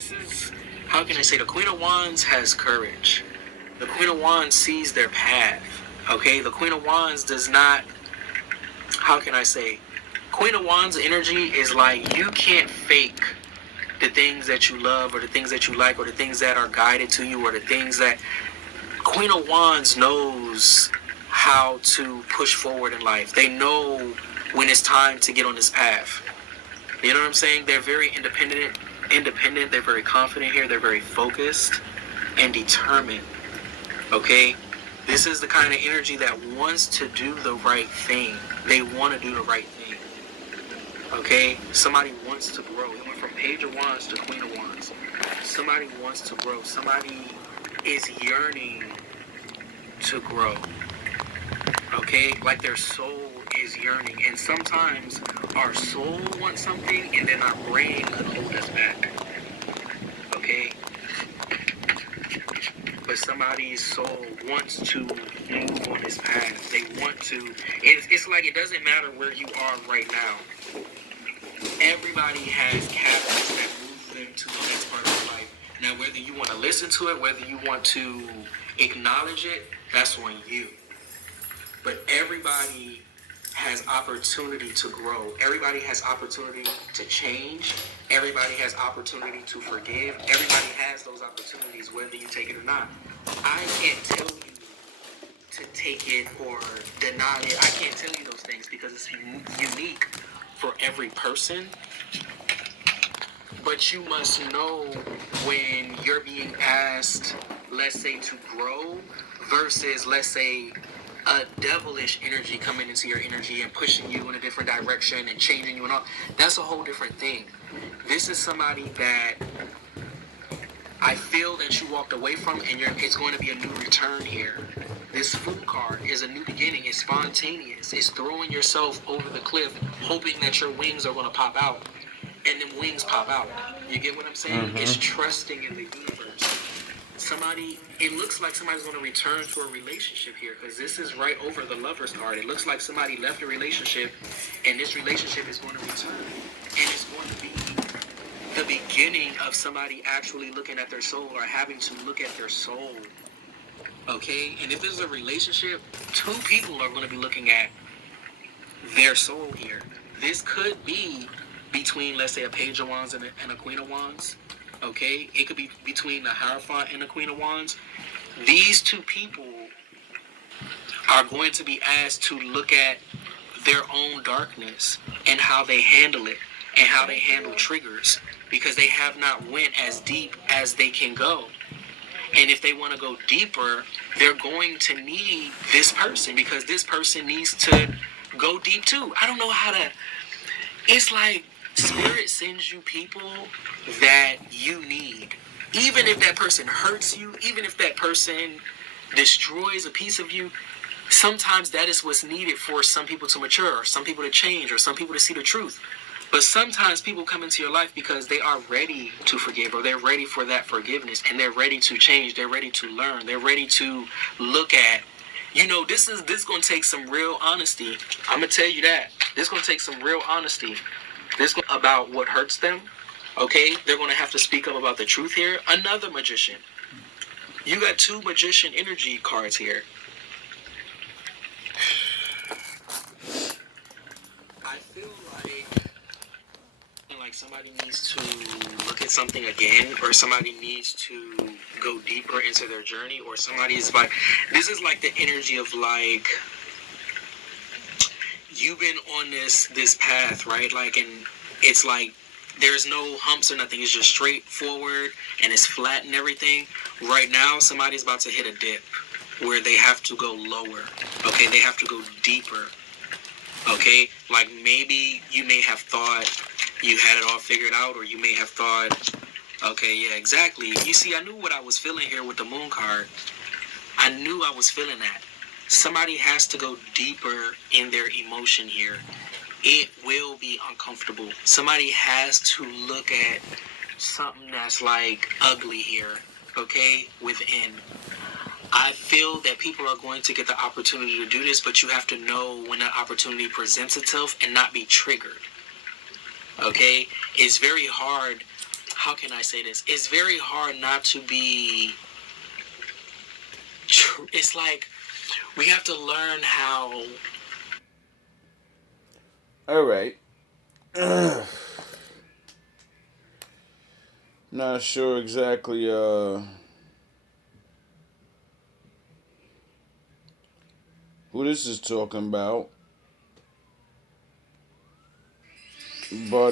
This is, how can I say, the Queen of Wands has courage. The Queen of Wands sees their path. Okay, the Queen of Wands does not, how can I say, Queen of Wands energy is like you can't fake the things that you love or the things that you like or the things that are guided to you or the things that Queen of Wands knows how to push forward in life. They know when it's time to get on this path. You know what I'm saying? They're very independent, they're very confident here, they're very focused and determined. Okay? This is the kind of energy that wants to do the right thing. They want to do the right thing. Okay? Somebody wants to grow. It went from Page of Wands to Queen of Wands. Somebody wants to grow. Somebody is yearning to grow. Okay? Like their soul is yearning. And sometimes our soul wants something and then our brain could hold us back. Okay? But somebody's soul wants to move on this path. They want to. It's like it doesn't matter where you are right now. Everybody has catalysts that move them to the next part of their life. Now, whether you want to listen to it, whether you want to acknowledge it, that's on you. But everybody has opportunity to grow. Everybody has opportunity to change. Everybody has opportunity to forgive. Everybody has those opportunities, whether you take it or not. I can't tell you to take it or deny it. I can't tell you those things because it's unique for every person. But you must know when you're being asked, let's say, to grow versus, let's say, a devilish energy coming into your energy and pushing you in a different direction and changing you and all. That's a whole different thing. This is somebody that I feel that you walked away from and it's going to be a new return here. This Fool card is a new beginning. It's spontaneous. It's throwing yourself over the cliff hoping that your wings are going to pop out. And then wings pop out. You get what I'm saying? Mm-hmm. It's trusting in the universe. It looks like somebody's going to return to a relationship here because this is right over the Lover's card. It looks like somebody left a relationship and this relationship is going to return. And it's going to be the beginning of somebody actually looking at their soul or having to look at their soul. Okay? And if there's a relationship, two people are going to be looking at their soul here. This could be between, let's say, a Page of Wands and a Queen of Wands. Okay? It could be between the Hierophant and the Queen of Wands. These two people are going to be asked to look at their own darkness and how they handle it and how they handle triggers because they have not went as deep as they can go. And if they want to go deeper, they're going to need this person because this person needs to go deep too. I don't know how to... It's like Spirit sends you people that you need. Even if that person hurts you, even if that person destroys a piece of you, sometimes that is what's needed for some people to mature, or some people to change, or some people to see the truth. But sometimes people come into your life because they are ready to forgive, or they're ready for that forgiveness, and they're ready to change, they're ready to learn, they're ready to look at, this is going to take some real honesty. I'm going to tell you that. This is going to take some real honesty. This about what hurts them. Okay? They're going to have to speak up about the truth here. Another magician. You got two magician energy cards here. I feel like somebody needs to look at something again, or somebody needs to go deeper into their journey, or somebody is like, this is like the energy of like, you've been on this path, right? Like, and it's like there's no humps or nothing. It's just straightforward and it's flat and everything. Right now, somebody's about to hit a dip where they have to go lower. Okay, they have to go deeper. Okay, like maybe you may have thought you had it all figured out, or you may have thought, okay, yeah, exactly. You see, I knew what I was feeling here with the Moon card. I knew I was feeling that. Somebody has to go deeper in their emotion here. It will be uncomfortable. Somebody has to look at something that's like ugly here, okay, within. I feel that people are going to get the opportunity to do this, but you have to know when that opportunity presents itself and not be triggered. Okay? It's very hard how can I say this? It's very hard not to be. It's like we have to learn how. All right. Not sure exactly who this is talking about, but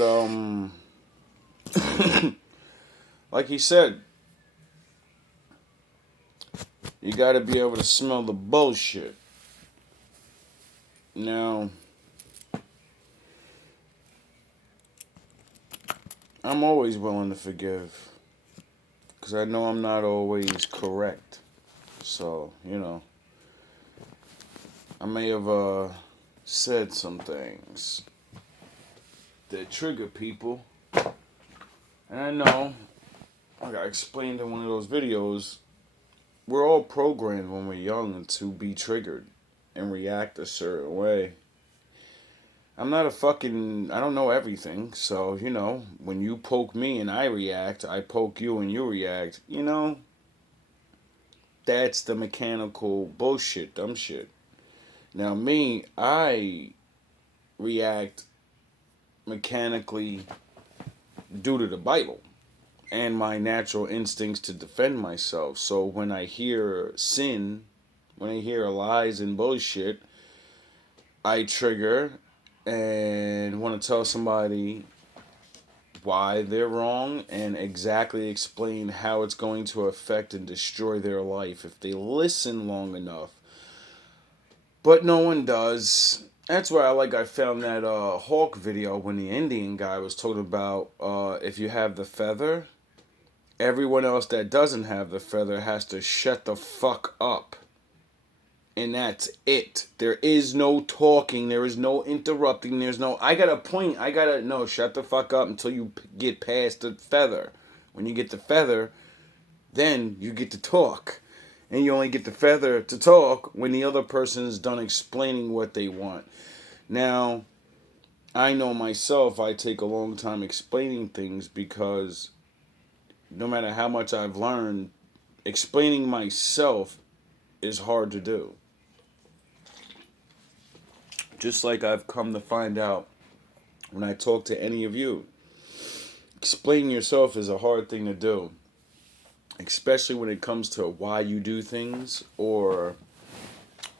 like he said, you got to be able to smell the bullshit. Now, I'm always willing to forgive because I know I'm not always correct. So, I may have said some things that trigger people. And I know, like I explained in one of those videos, we're all programmed when we're young to be triggered and react a certain way. I'm not I don't know everything. So, when you poke me and I react, I poke you and you react, that's the mechanical bullshit, dumb shit. Now, me, I react mechanically due to the Bible and my natural instincts to defend myself. So when I hear sin, when I hear lies and bullshit, I trigger and want to tell somebody why they're wrong and exactly explain how it's going to affect and destroy their life if they listen long enough. But no one does. That's why I found that Hawk video when the Indian guy was talking about if you have the feather, everyone else that doesn't have the feather has to shut the fuck up. And that's it. There is no talking. There is no interrupting. There's no, I got a point. No, shut the fuck up until you get past the feather. When you get the feather, then you get to talk. And you only get the feather to talk when the other person's done explaining what they want. Now, I know myself, I take a long time explaining things because no matter how much I've learned, explaining myself is hard to do. Just like I've come to find out when I talk to any of you. Explaining yourself is a hard thing to do. Especially when it comes to why you do things or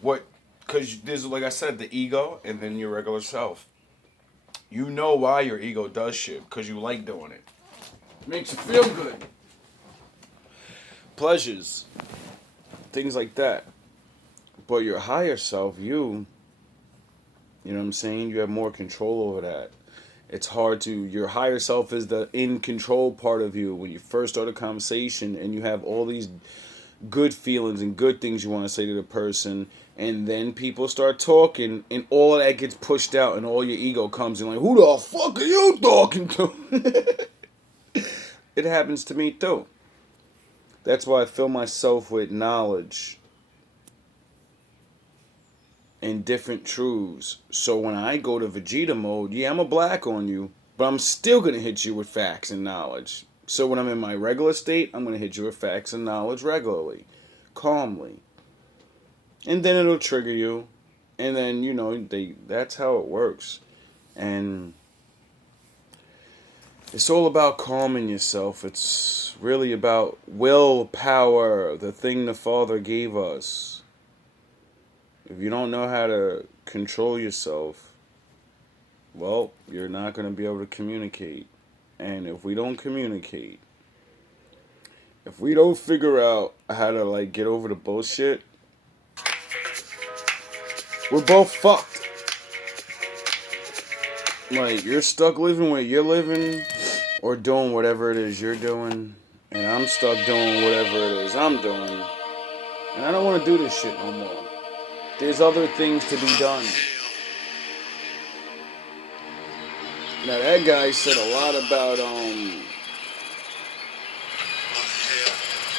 what. Because there's, like I said, the ego and then your regular self. You know why your ego does shit because you like doing it. Makes you feel good. Pleasures. Things like that. But your higher self, you know what I'm saying? You have more control over that. It's hard to, your higher self is the in control part of you. When you first start a conversation and you have all these good feelings and good things you want to say to the person, and then people start talking and all of that gets pushed out and all your ego comes in like, who the fuck are you talking to? It happens to me too. That's why I fill myself with knowledge and different truths. So when I go to Vegeta mode, yeah, I'm a black on you, but I'm still going to hit you with facts and knowledge. So when I'm in my regular state, I'm going to hit you with facts and knowledge regularly, calmly. And then it'll trigger you. And then, that's how it works. And it's all about calming yourself. It's really about willpower, the thing the Father gave us. If you don't know how to control yourself, well, you're not going to be able to communicate. And if we don't communicate, if we don't figure out how to get over the bullshit, we're both fucked. You're stuck living where you're living or doing whatever it is you're doing, and I'm stuck doing whatever it is I'm doing. And I don't want to do this shit no more. There's other things to be done. Now that guy said a lot about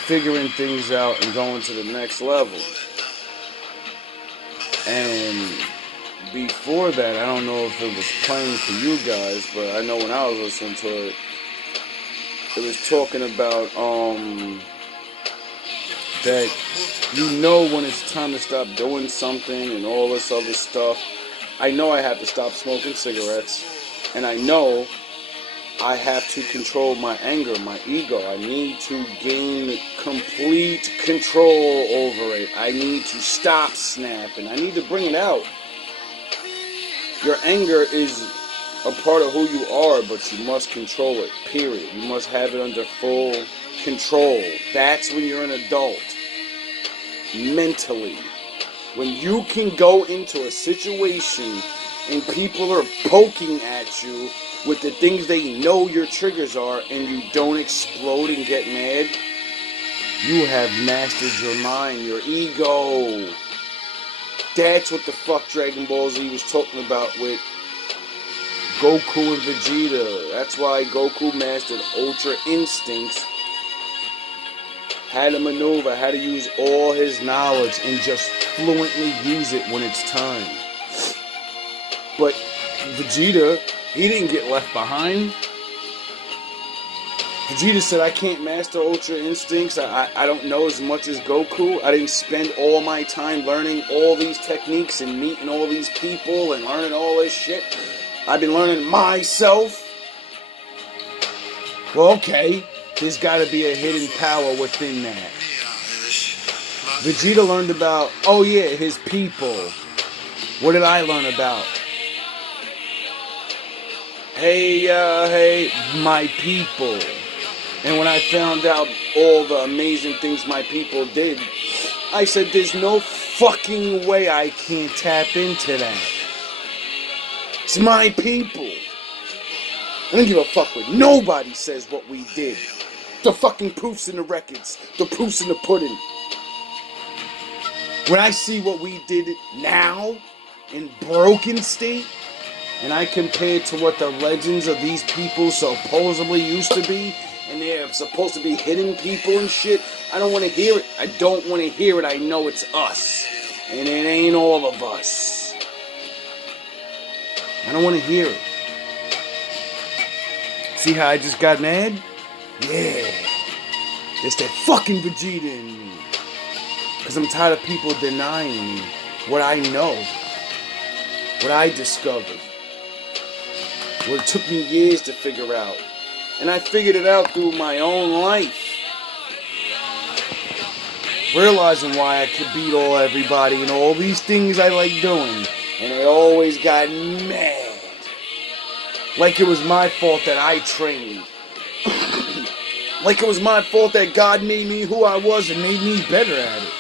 figuring things out and going to the next level. And before that, I don't know if it was playing for you guys, but I know when I was listening to it, it was talking about that you know when it's time to stop doing something and all this other stuff. I know I have to stop smoking cigarettes, and I know I have to control my anger, my ego. I need to gain complete control over it. I need to stop snapping. I need to bring it out. Your anger is a part of who you are, but you must control it, period. You must have it under full control. That's when you're an adult. Mentally. When you can go into a situation and people are poking at you with the things they know your triggers are and you don't explode and get mad, you have mastered your mind, your ego. That's what the fuck Dragon Ball Z was talking about with Goku and Vegeta. That's why Goku mastered Ultra Instincts, had to maneuver, had to use all his knowledge and just fluently use it when it's time. But Vegeta, he didn't get left behind. Vegeta said, I can't master Ultra Instincts. I don't know as much as Goku. I didn't spend all my time learning all these techniques and meeting all these people and learning all this shit. I've been learning myself. Well, okay. There's got to be a hidden power within that. Vegeta learned about, oh yeah, his people. What did I learn about? Hey, my people. And when I found out all the amazing things my people did, I said, there's no fucking way I can't tap into that. It's my people. I don't give a fuck what nobody says what we did. The fucking proof's in the records. The proof's in the pudding. When I see what we did now in broken state, and I compare it to what the legends of these people supposedly used to be, and they're supposed to be hidden people and shit, I don't want to hear it. I don't want to hear it. I know it's us. And it ain't all of us. I don't want to hear it. See how I just got mad? Yeah. It's that fucking Vegeta in me. Because I'm tired of people denying me what I know. What I discovered. What it took me years to figure out. And I figured it out through my own life. Realizing why I could beat everybody and all these things I like doing. And I always got mad. Like it was my fault that I trained. Like it was my fault that God made me who I was and made me better at it.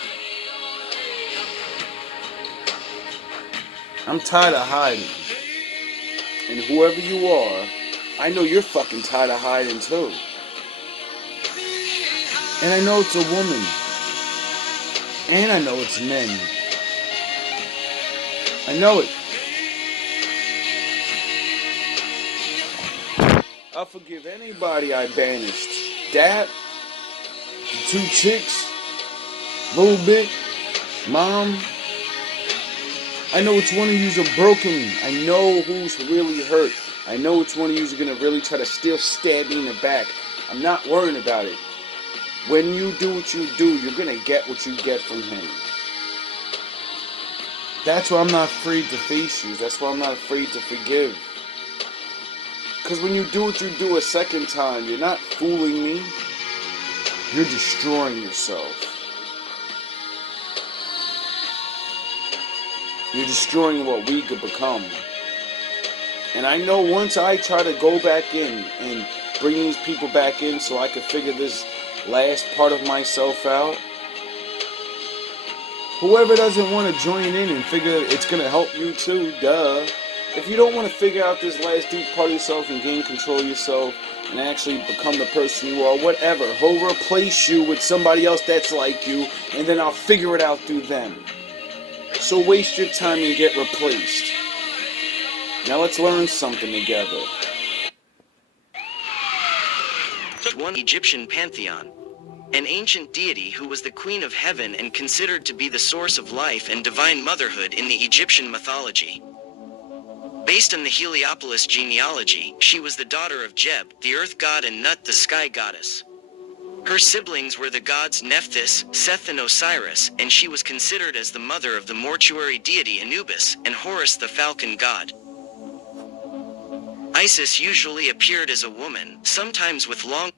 I'm tired of hiding. And whoever you are, I know you're fucking tired of hiding too. And I know it's a woman. And I know it's men. I know it. I'll forgive anybody I banished. Dad, the 2 chicks, Little Bit, Mom. I know which one of yous are broken. I know who's really hurt. I know which one of yous are gonna really try to still stab me in the back. I'm not worrying about it. When you do what you do, you're gonna get what you get from him. That's why I'm not afraid to face you. That's why I'm not afraid to forgive. Because when you do what you do a second time, you're not fooling me. You're destroying yourself. You're destroying what we could become. And I know once I try to go back in and bring these people back in so I could figure this last part of myself out, whoever doesn't want to join in and figure it's going to help you too, duh. If you don't want to figure out this last deep part of yourself and gain control of yourself and actually become the person you are, whatever, he'll replace you with somebody else that's like you, and then I'll figure it out through them. So waste your time and get replaced. Now let's learn something together. One Egyptian pantheon. An ancient deity who was the queen of heaven and considered to be the source of life and divine motherhood in the Egyptian mythology. Based on the Heliopolis genealogy, she was the daughter of Jeb, the earth god, and Nut, the sky goddess. Her siblings were the gods Nephthys, Seth, and Osiris, and she was considered as the mother of the mortuary deity Anubis, and Horus, the falcon god. Isis usually appeared as a woman, sometimes with long...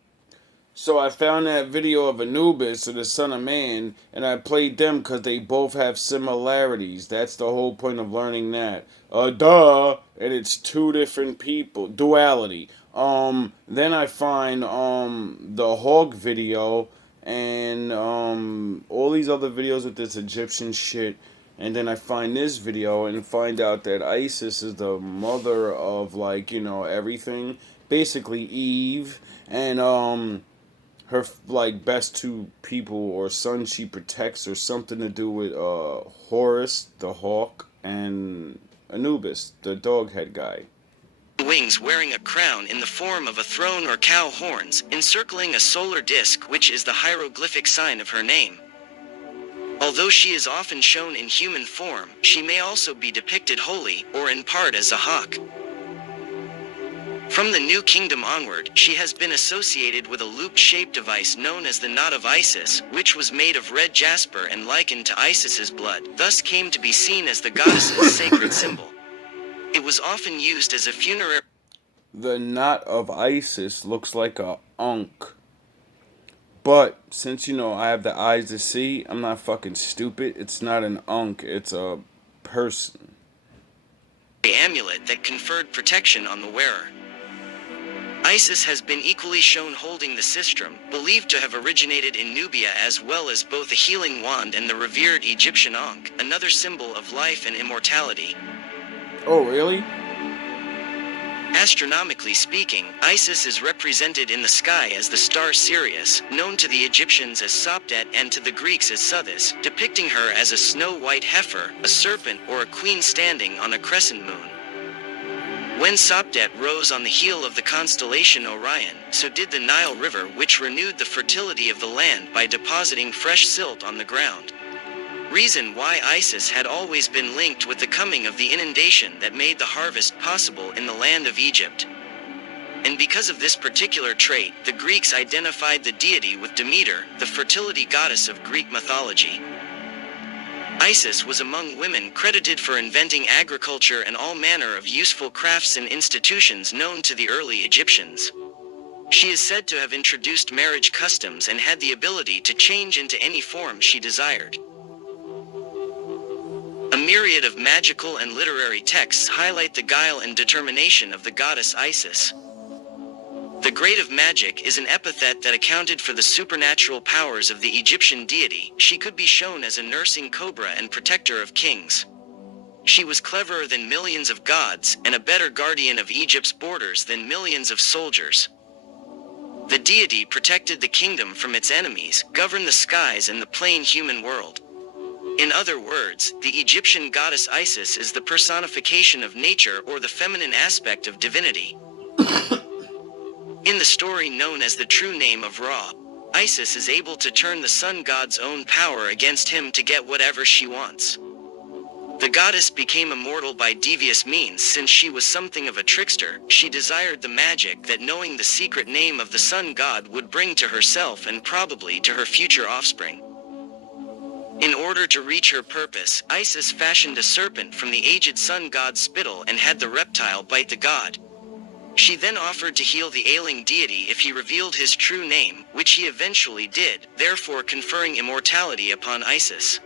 So I found that video of Anubis, or the son of man, and I played them because they both have similarities. That's the whole point of learning that. Duh! And it's two different people. Duality. Then I find, the Hawk video, and, all these other videos with this Egyptian shit. And then I find this video and find out that Isis is the mother of, like, you know, everything. Basically Eve. And, her like best two people or son she protects or something to do with Horus the hawk and Anubis the dog head guy. Wings wearing a crown in the form of a throne or cow horns, encircling a solar disk, which is the hieroglyphic sign of her name. Although she is often shown in human form, she may also be depicted wholly, or in part as a hawk. From the New Kingdom onward, she has been associated with a loop-shaped device known as the Knot of Isis, which was made of red jasper and likened to Isis's blood, thus came to be seen as the goddess's sacred symbol. It was often used as a funerary... The Knot of Isis looks like a Ankh. But, since, you know, I have the eyes to see, I'm not fucking stupid. It's not an Ankh, it's a person. amulet that conferred protection on the wearer. Isis has been equally shown holding the sistrum, believed to have originated in Nubia, as well as both a healing wand and the revered Egyptian Ankh, another symbol of life and immortality. Oh, really? Astronomically speaking, Isis is represented in the sky as the star Sirius, known to the Egyptians as Sopdet and to the Greeks as Sothis, depicting her as a snow-white heifer, a serpent, or a queen standing on a crescent moon. When Sopdet rose on the heel of the constellation Orion, so did the Nile River, which renewed the fertility of the land by depositing fresh silt on the ground. Reason why Isis had always been linked with the coming of the inundation that made the harvest possible in the land of Egypt. And because of this particular trait, the Greeks identified the deity with Demeter, the fertility goddess of Greek mythology. Isis was among women credited for inventing agriculture and all manner of useful crafts and institutions known to the early Egyptians. She is said to have introduced marriage customs and had the ability to change into any form she desired. A myriad of magical and literary texts highlight the guile and determination of the goddess Isis. The Great of Magic is an epithet that accounted for the supernatural powers of the Egyptian deity. She could be shown as a nursing cobra and protector of kings. She was cleverer than millions of gods, and a better guardian of Egypt's borders than millions of soldiers. The deity protected the kingdom from its enemies, governed the skies and the plain human world. In other words, the Egyptian goddess Isis is the personification of nature, or the feminine aspect of divinity. In the story known as the true name of Ra, Isis is able to turn the sun god's own power against him to get whatever she wants. The goddess became immortal by devious means. Since she was something of a trickster, she desired the magic that knowing the secret name of the sun god would bring to herself and probably to her future offspring. In order to reach her purpose, Isis fashioned a serpent from the aged sun god's spittle and had the reptile bite the god. She then offered to heal the ailing deity if he revealed his true name, which he eventually did, therefore conferring immortality upon Isis.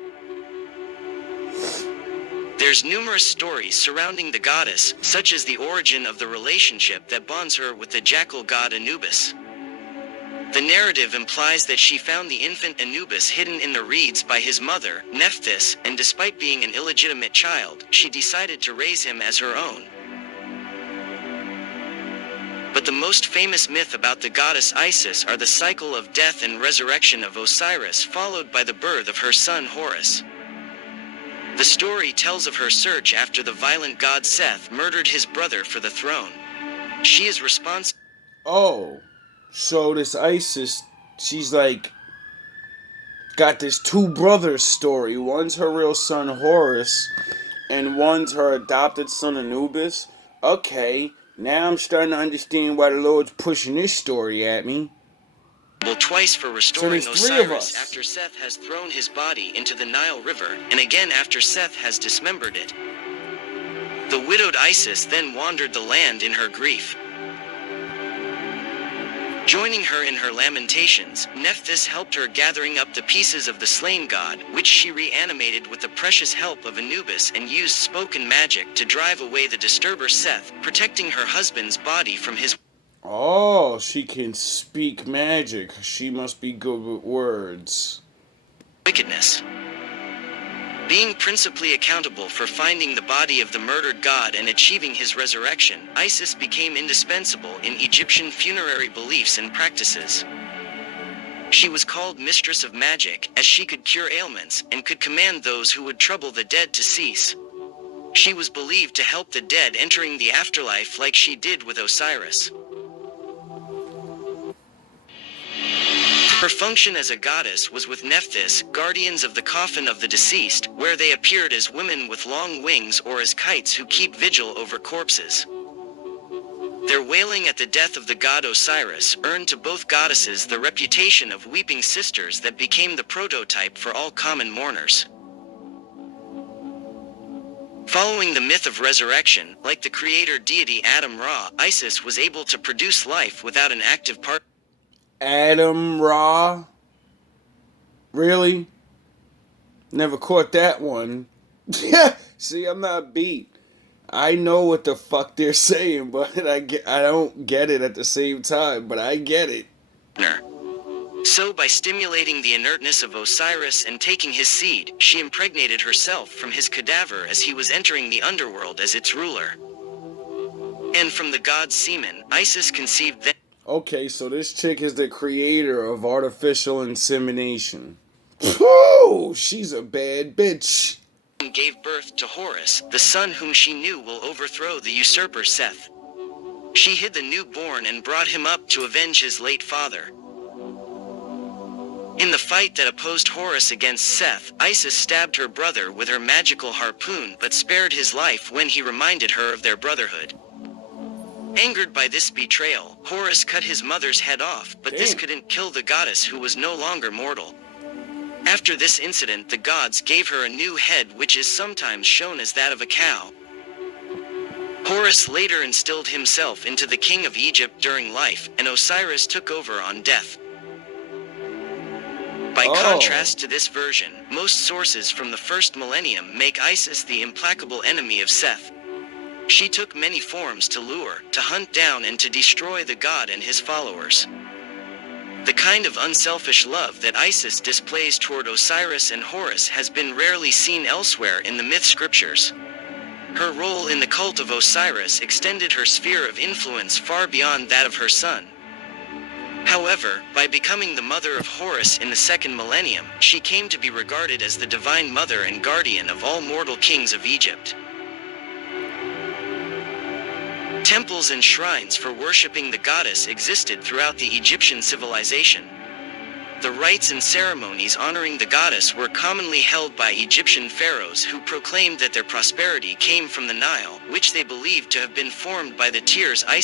There's numerous stories surrounding the goddess, such as the origin of the relationship that bonds her with the jackal god Anubis. The narrative implies that she found the infant Anubis hidden in the reeds by his mother, Nephthys, and despite being an illegitimate child, she decided to raise him as her own. But the most famous myth about the goddess Isis are the cycle of death and resurrection of Osiris, followed by the birth of her son Horus. The story tells of her search after the violent god Seth murdered his brother for the throne. She is responsible. Oh, so this Isis, she's like, got this two brothers story. One's her real son Horus, and one's her adopted son Anubis. Okay, now I'm starting to understand why the Lord's pushing this story at me. Twice for restoring there's 3 of Osiris us. after Seth has thrown his body into the Nile River, and again after Seth has dismembered it. The widowed Isis then wandered the land in her grief. Joining her in her lamentations, Nephthys helped her gathering up the pieces of the slain god, which she reanimated with the precious help of Anubis and used spoken magic to drive away the disturber Seth, protecting her husband's body from his Oh, she can speak magic. She must be good with words. wickedness. Being principally accountable for finding the body of the murdered god and achieving his resurrection, Isis became indispensable in Egyptian funerary beliefs and practices. She was called Mistress of Magic, as she could cure ailments, and could command those who would trouble the dead to cease. She was believed to help the dead entering the afterlife like she did with Osiris. Her function as a goddess was with Nephthys, guardians of the coffin of the deceased, where they appeared as women with long wings or as kites who keep vigil over corpses. Their wailing at the death of the god Osiris earned to both goddesses the reputation of weeping sisters that became the prototype for all common mourners. Following the myth of resurrection, like the creator deity Adam-Ra, Isis was able to produce life without an active partner. Adam-Ra? Really? Never caught that one. See, I'm not beat. I know what the fuck they're saying, but I don't get it at the same time, but I get it. So by stimulating the inertness of Osiris and taking his seed, she impregnated herself from his cadaver as he was entering the underworld as its ruler. And from the god's semen, Isis conceived them. Okay, so this chick is the creator of artificial insemination. Whew, she's a bad bitch. And gave birth to Horus, the son whom she knew will overthrow the usurper Seth. She hid the newborn and brought him up to avenge his late father. In the fight that opposed Horus against Seth, Isis stabbed her brother with her magical harpoon but spared his life when he reminded her of their brotherhood. Angered by this betrayal, Horus cut his mother's head off, but this couldn't kill the goddess who was no longer mortal. After this incident, the gods gave her a new head, which is sometimes shown as that of a cow. Horus later instilled himself into the king of Egypt during life, and Osiris took over on death. By contrast to this version, most sources from the first millennium make Isis the implacable enemy of Seth. She took many forms to lure, to hunt down and to destroy the god and his followers. The kind of unselfish love that Isis displays toward Osiris and Horus has been rarely seen elsewhere in the myth scriptures. Her role in the cult of Osiris extended her sphere of influence far beyond that of her son. However, by becoming the mother of Horus in the second millennium, she came to be regarded as the divine mother and guardian of all mortal kings of Egypt. Temples and shrines for worshipping the goddess existed throughout the Egyptian civilization. The rites and ceremonies honoring the goddess were commonly held by Egyptian pharaohs who proclaimed that their prosperity came from the Nile, which they believed to have been formed by the tears Isis